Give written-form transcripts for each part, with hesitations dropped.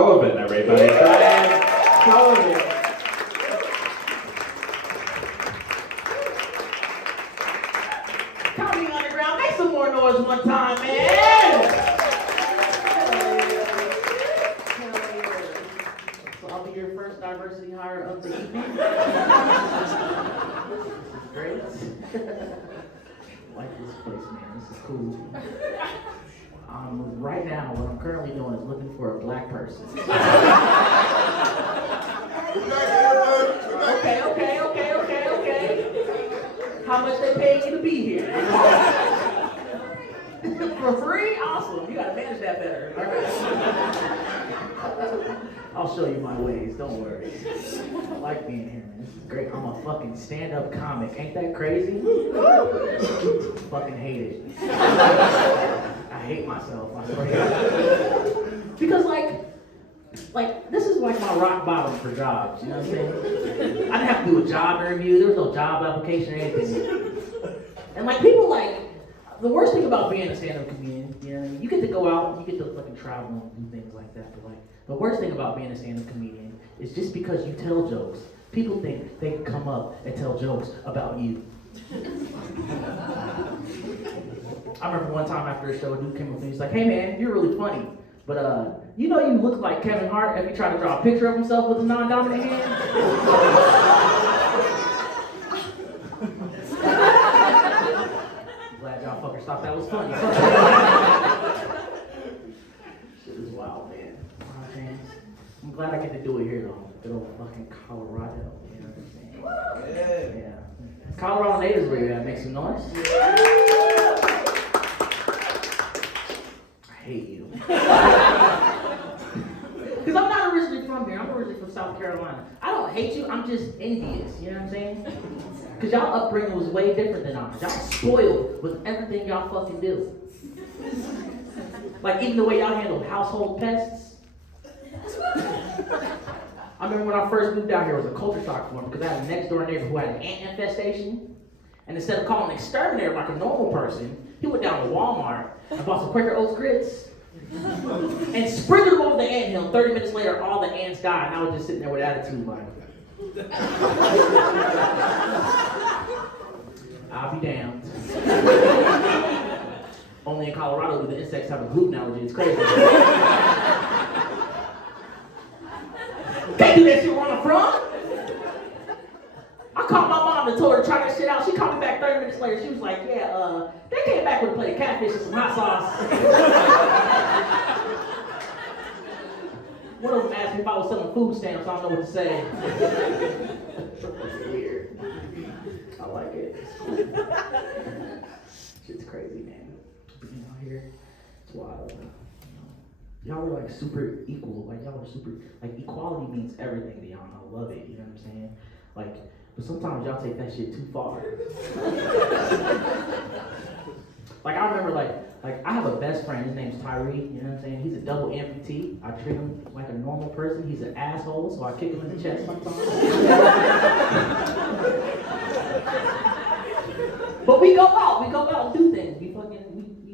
Sullivan, everybody. Sullivan. Comedy Underground, make some more noise one time, man. So I'll be your first diversity hire of the evening. This is great. I like this place, man. This is cool. Right now, what I'm currently doing is looking for a black person. Okay. How much they paying you to be here? For free? Awesome. You gotta manage that better. All right. I'll show you my ways. Don't worry. I like being here, man. This is great. I'm a fucking stand-up comic. Ain't that crazy? Fucking hate it. I hate myself. I swear. Because like this is like my rock bottom for jobs. You know what I'm saying? I didn't have to do a job interview. There was no job application or anything. And like people like. The worst thing about being a stand-up comedian, you know, you get to go out, you get to fucking travel and do things like that, but like, the worst thing about being a stand-up comedian is just because you tell jokes, people think they can come up and tell jokes about you. I remember one time after a show, a dude came up to me, he's like, hey man, you're really funny, but you know you look like Kevin Hart if you try to draw a picture of himself with a non-dominant hand? Thought that was funny. Shit is wild, man. I'm glad I get to do it here though. Good old fucking Colorado. You know what I'm saying? Yeah. Colorado natives where you at? Make some noise. I hate you. Because I'm not originally from here. I'm originally from South Carolina. I don't hate you. I'm just envious. You know what I'm saying? Because y'all upbringing was way different than ours. Y'all spoiled with everything y'all fucking do. Like even the way y'all handle household pests. I remember when I first moved out here, it was a culture shock for me because I had a next door neighbor who had an ant infestation. And instead of calling an exterminator like a normal person, he went down to Walmart and bought some Quaker Oats grits and sprinkled them over the anthill. 30 minutes later, all the ants died, and I was just sitting there with attitude like, I'll be damned. Only in Colorado do the insects have a gluten allergy. It's crazy. Can't do that shit where I'm from. I called my mom and told her to try that shit out. She called me back 30 minutes later. She was like, yeah, they came back with a plate of catfish and some hot sauce. One of them asked me if I was selling food stamps. I don't know what to say. It's weird. I like it. Shit's crazy, man. Being out here, it's wild. Y'all are like super equal. Like y'all are super, like equality means everything to y'all. And I love it. You know what I'm saying? Like, but sometimes y'all take that shit too far. Like I remember like I have a best friend, his name's Tyree, you know what I'm saying? He's a double amputee. I treat him like a normal person. He's an asshole, so I kick him in the chest sometimes. But we go out and do things. We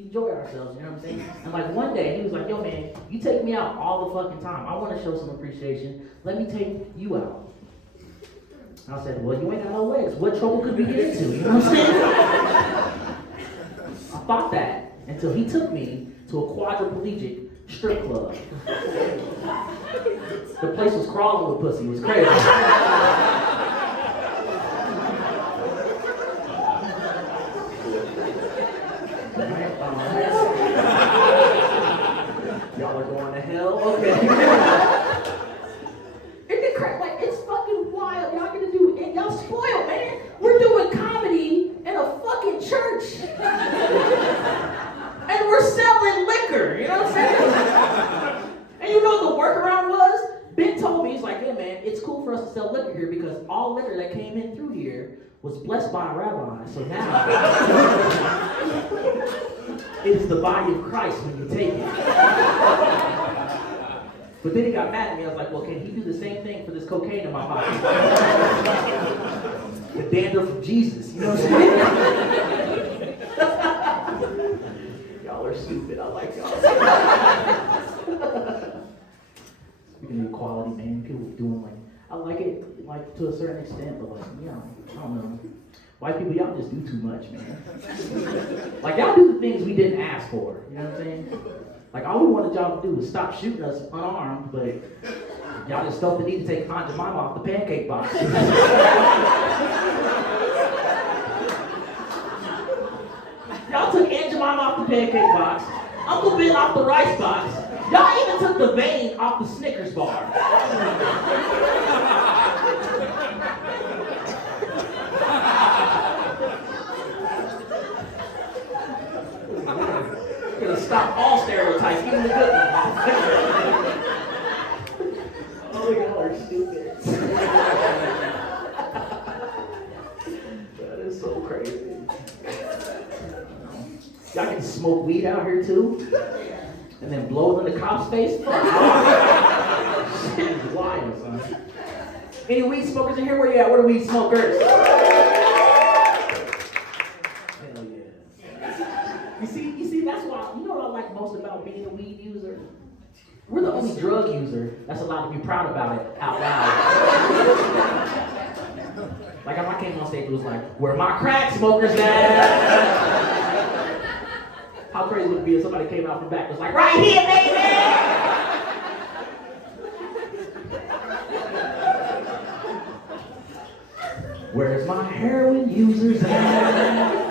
enjoy ourselves, you know what I'm saying? And like one day he was like, yo man, you take me out all the fucking time. I want to show some appreciation. Let me take you out. I said, well, you ain't got no legs. What trouble could we get into? You know what I'm saying? I thought that until he took me to a quadriplegic strip club. The place was crawling with pussy. It was crazy. Y'all are going to hell? Okay. Y'all spoiled, man. We're doing comedy in a fucking church. And we're selling liquor, you know what I'm saying? And you know what the workaround was? Ben told me, he's like, yeah man, it's cool for us to sell liquor here because all liquor that came in through here was blessed by a rabbi. So now, it is the body of Christ when you take it. But then he got mad at me. I was like, well, can he do the same thing for this cocaine in my body? The dandruff of Jesus, you know what I'm saying? Y'all are stupid. I like y'all. speaking of equality, man, people doing like, I like it like to a certain extent, but like, you know, I don't know. White people, y'all just do too much, man. Like, y'all do the things we didn't ask for, you know what I'm saying? Like, all we wanted y'all to do was stop shooting us unarmed, but y'all just felt the need to take Aunt Jemima off the pancake box. Y'all took Aunt Jemima off the pancake box, Uncle Ben off the rice box. Y'all even took the vein off the Snickers bar. Gonna stop all stereotypes, even the good ones. Oh, y'all are stupid. That is so crazy. Y'all can smoke weed out here too, and then blow it in the cop's face. Shit is wild, son. Any weed smokers in here? Where you at? Where are weed smokers? Hell yeah. You see, that's why, you know what I like most about being a weed user? We're the only drug user that's allowed to be proud about it out loud. Like if I came on stage, it was like, where my crack smokers at? How crazy would it be if somebody came out from back and was like, right here, baby! Where's my heroin users at?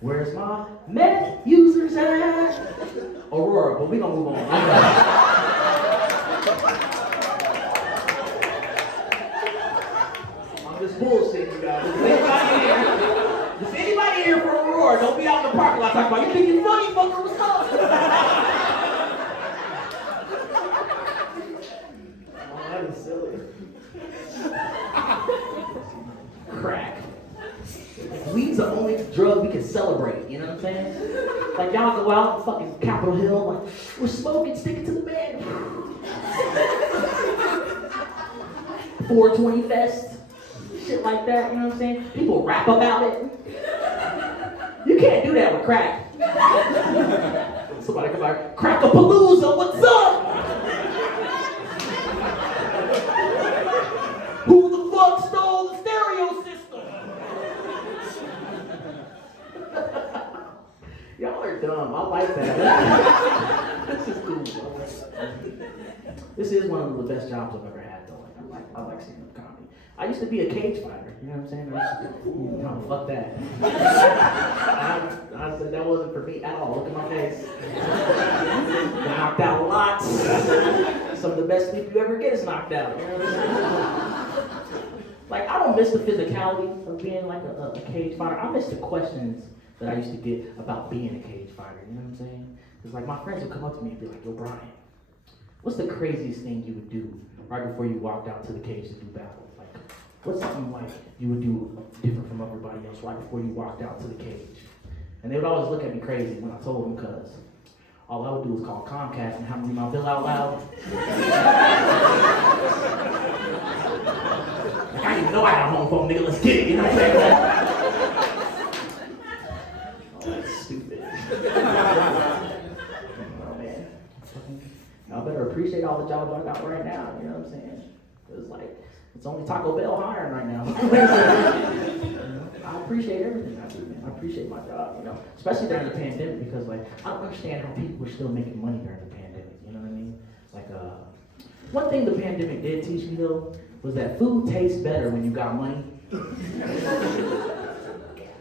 Where's my meth users at? Aurora, but we gonna move on. I'm just bullshitting you guys. Is anybody here for Aurora? Don't be out in the parking lot talking about, you think you funny, fucker, what's up? Oh, that is silly. Crack. Weed's the only drug we can celebrate, you know what I'm saying? Like y'all go out on fucking Capitol Hill, like, we're smoking, sticking to the bed. 420 fest, shit like that, you know what I'm saying? People rap about it. You can't do that with crack. Somebody come like, Crack-a-palooza, what's up? Who the fuck stole the stereo system? Y'all are dumb. I like that. This is cool. This is one of the best jobs I've ever had, though. I like stand-up comedy. I used to be a cage fighter. You know what I'm saying? No, fuck that. I said that wasn't for me at all. Look at my face. Got knocked out lots. Some of the best sleep you ever get is knocked out. You know what I'm saying? Like, I don't miss the physicality of being like a cage fighter. I miss the questions that I used to get about being a cage fighter. You know what I'm saying? Because like my friends would come up to me and be like, yo, Brian, what's the craziest thing you would do right before you walked out to the cage to do battle? Like, what's something like you would do different from everybody else right before you walked out to the cage? And they would always look at me crazy when I told them, because all I would do was call Comcast and have them do my bill out loud. Like, I didn't even know I had a home phone, nigga, let's get it, you know what I'm saying? Oh, that's stupid. Oh, man. Y'all better appreciate all the jobs I got right now, you know what I'm saying? Because, like, it's only Taco Bell hiring right now. I appreciate everything I do, man. I appreciate my job, you know, especially during the pandemic, because, like, I don't understand how people were still making money during the pandemic, you know what I mean? Like, one thing the pandemic did teach me, though, was that food tastes better when you got money.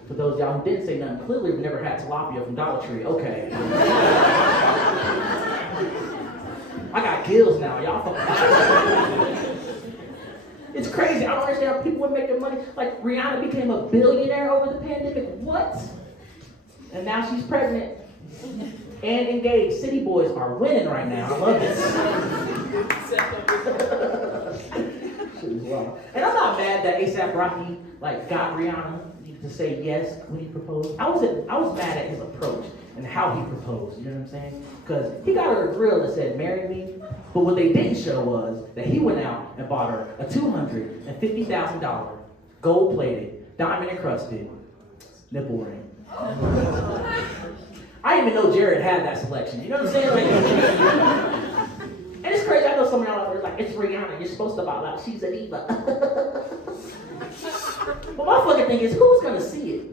For those of y'all who didn't say nothing, clearly we've never had tilapia from Dollar Tree. Okay. I got gills now, y'all. It's crazy. I don't understand how people would make their money. Like, Rihanna became a billionaire over the pandemic. What? And now she's pregnant and engaged. City boys are winning right now. I love this. Shit is wild. And I'm not mad that A$AP Rocky got Rihanna to say yes when he proposed. I was mad at his approach and how he proposed. You know what I'm saying? Because he got her a grill that said "Marry me," but what they didn't show was that he went out and bought her a $250,000 gold-plated, diamond-encrusted nipple ring. I didn't even know Jared had that selection. You know what I'm saying? Like, and it's crazy. I know someone out there like, it's Rihanna. You're supposed to buy like she's a diva. But my fucking thing is, who's gonna see it?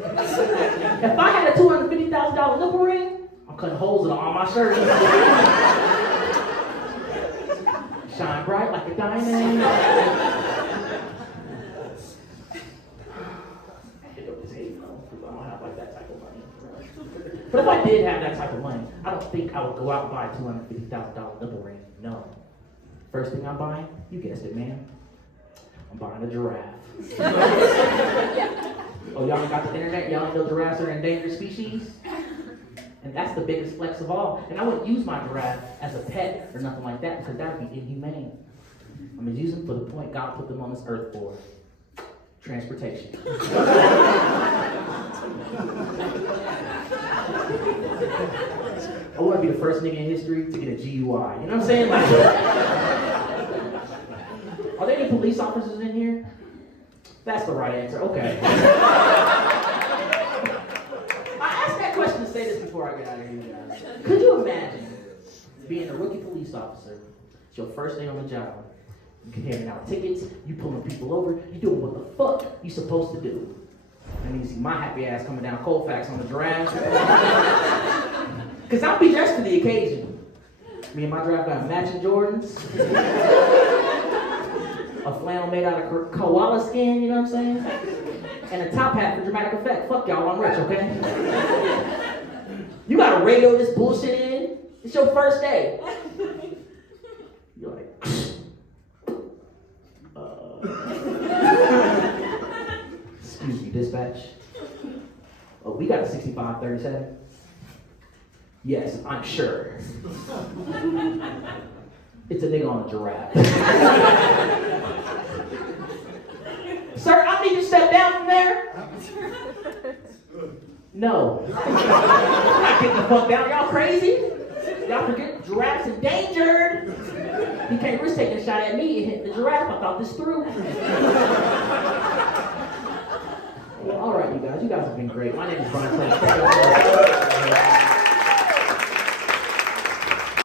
If I had a $250,000 nipple ring, I'm cutting holes in all my shirts. Shine bright like a diamond. But if I did have that type of money, I don't think I would go out and buy a $250,000 nipple ring. No. First thing I'm buying, you guessed it, man. I'm buying a giraffe. Oh, y'all got the internet? Y'all know giraffes are an endangered species? And that's the biggest flex of all. And I wouldn't use my giraffe as a pet or nothing like that because that would be inhumane. I'm going to use them for the point God put them on this earth for. Transportation. I want to be the first nigga in history to get a GUI. You know what I'm saying? Like, are there any police officers in here? That's the right answer. Okay. I asked that question to say this before I get out of here, guys. Could you imagine being a rookie police officer? It's your first day on the job. You handing out tickets, you pulling people over, you doing what the fuck you supposed to do. And you see my happy ass coming down Colfax on the giraffe. Because I'll be dressed for the occasion. Me and my giraffe got matching Jordans. A flannel made out of koala skin, you know what I'm saying? And a top hat for dramatic effect. Fuck y'all, I'm rich, okay? You gotta radio this bullshit in. It's your first day. You're like, excuse me, dispatch. Oh, we got a 6537. Yes, I'm sure. It's a nigga on a giraffe. Sir, I need to step down from there. No. I'm not getting the fuck down. Y'all crazy? Y'all forget giraffe's endangered. You can't risk taking a shot at me and hit the giraffe. I thought this through. Well, all right, you guys have been great. My name is Brian.